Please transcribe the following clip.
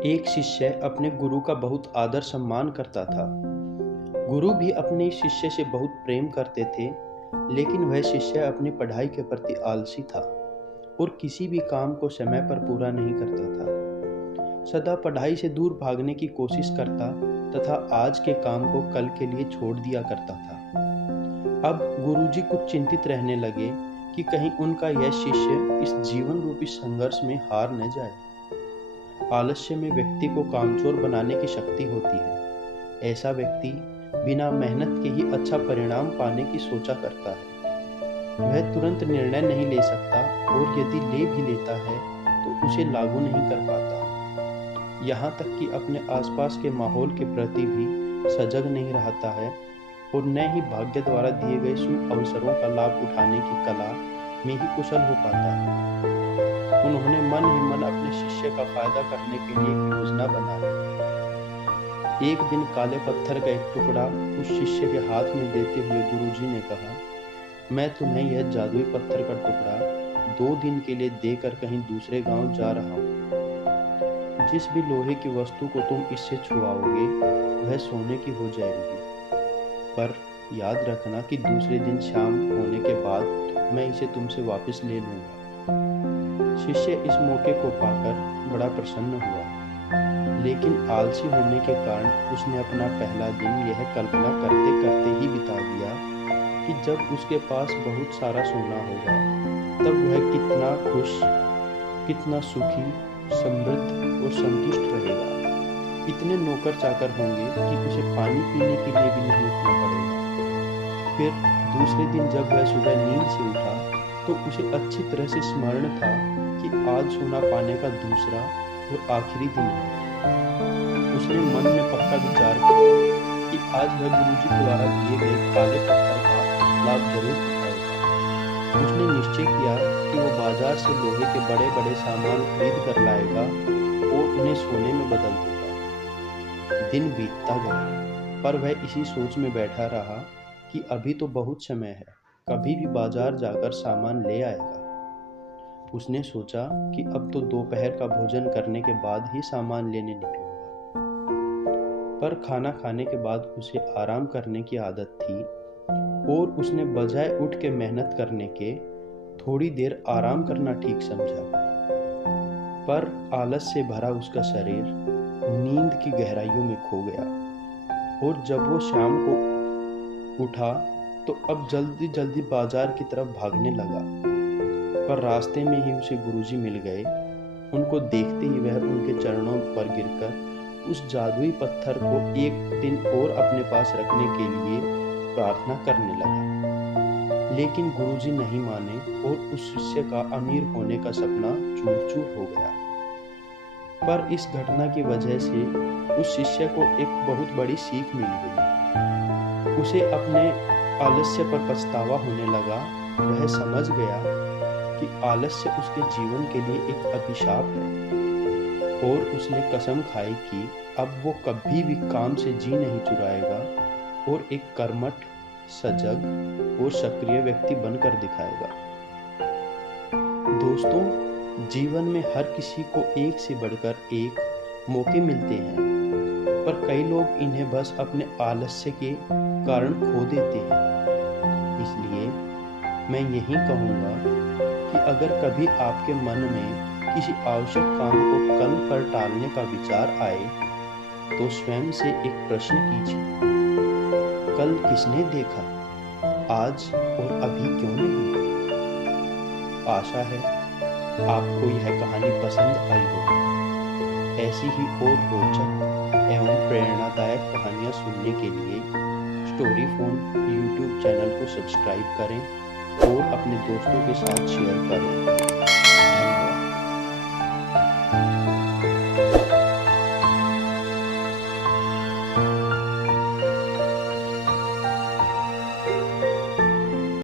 एक शिष्य अपने गुरु का बहुत आदर सम्मान करता था। गुरु भी अपने शिष्य से बहुत प्रेम करते थे, लेकिन वह शिष्य अपनी पढ़ाई के प्रति आलसी था और किसी भी काम को समय पर पूरा नहीं करता था। सदा पढ़ाई से दूर भागने की कोशिश करता तथा आज के काम को कल के लिए छोड़ दिया करता था। अब गुरुजी कुछ चिंतित रहने लगे कि कहीं उनका यह शिष्य इस जीवन रूपी संघर्ष में हार न जाए। आलस्य में व्यक्ति को कामचोर बनाने की शक्ति होती है। ऐसा व्यक्ति बिना मेहनत के ही अच्छा परिणाम पाने की सोचा करता है। वह तुरंत निर्णय नहीं ले सकता और यदि ले भी लेता है तो उसे लागू नहीं कर पाता। यहाँ तक कि अपने आसपास के माहौल के प्रति भी सजग नहीं रहता है और न ही भाग्य द्वारा दिए गए शुभ अवसरों का लाभ उठाने की कला में ही कुशल हो पाता है। उन्होंने मन ही मन अपने शिष्य का फायदा करने के लिए एक योजना बना ली। एक दिन काले पत्थर का एक टुकड़ा उस शिष्य के हाथ में देते हुए गुरुजी ने कहा, मैं तुम्हें यह जादुई पत्थर का टुकड़ा 2 दिन के लिए देकर कहीं दूसरे गांव जा रहा हूँ। जिस भी लोहे की वस्तु को तुम इससे छुआओगे वह सोने की हो जाएगी, पर याद रखना कि दूसरे दिन शाम होने के बाद मैं इसे तुमसे वापस ले लूंगा। शिष्य इस मौके को पाकर बड़ा प्रसन्न हुआ, लेकिन आलसी होने के कारण उसने अपना पहला दिन यह कल्पना करते करते ही बिता दिया कि जब उसके पास बहुत सारा सोना होगा तब वह कितना खुश, कितना सुखी, समृद्ध और संतुष्ट रहेगा। इतने नौकर चाकर होंगे कि उसे पानी पीने के लिए भी नहीं उठना पड़ेगा। फिर दूसरे दिन जब वह सुबह नींद से उठा तो उसे अच्छी तरह से स्मरण था कि आज सोना पाने का दूसरा और आखिरी दिन है। उसने मन में पक्का विचार किया कि आज वह गुरुजी द्वारा दिए गए काले पत्थर का लाभ जरूर उठाएगा। उसने निश्चय किया कि वो बाजार से लोहे के बड़े बड़े सामान खरीद कर लाएगा और उन्हें सोने में बदल देगा। दिन बीतता गया, पर वह इसी सोच में बैठा रहा कि अभी तो बहुत समय है, कभी भी बाजार जाकर सामान ले आएगा। उसने सोचा कि अब तो दोपहर का भोजन करने के बाद ही सामान लेने निकलूंगा। पर खाना खाने के बाद उसे आराम करने की आदत थी और उसने बजाय उठ के मेहनत करने के थोड़ी देर आराम करना ठीक समझा। पर आलस से भरा उसका शरीर नींद की गहराइयों में खो गया और जब वो शाम को उठा तो अब जल्दी जल्दी बाजार की तरफ भागने लगा। पर रास्ते में ही उसे गुरुजी मिल गए। उनको देखते ही वह उनके चरणों पर गिरकर उस जादुई पत्थर को एक दिन और अपने पास रखने के लिए प्रार्थना करने लगा। लेकिन गुरुजी नहीं माने और उस शिष्य का अमीर होने का सपना चूर-चूर हो गया। पर इस घटना की वजह से उस शिष्य को एक बहुत बड़ी सीख मिल गई। उसे अपने आलस्य पर पछतावा होने लगा। वह समझ गया कि आलस्य उसके जीवन के लिए एक अभिशाप है और उसने कसम खाई कि अब वो कभी भी काम से जी नहीं चुराएगा और एक कर्मठ, सजग और सक्रिय व्यक्ति बनकर दिखाएगा। दोस्तों, जीवन में हर किसी को एक से बढ़कर एक मौके मिलते हैं, पर कई लोग इन्हें बस अपने आलस्य के कारण खो देते हैं। इसलिए मैं यही कहूँगा कि अगर कभी आपके मन में किसी आवश्यक काम को कल पर टालने का विचार आए तो स्वयं से एक प्रश्न कीजिए, कल किसने देखा, आज और अभी क्यों नहीं। आशा है आपको यह कहानी पसंद आई होगी। ऐसी ही और रोचक एवं प्रेरणादायक कहानियाँ सुनने के लिए स्टोरी फोन यूट्यूब चैनल को सब्सक्राइब करें और अपने दोस्तों के साथ शेयर करें।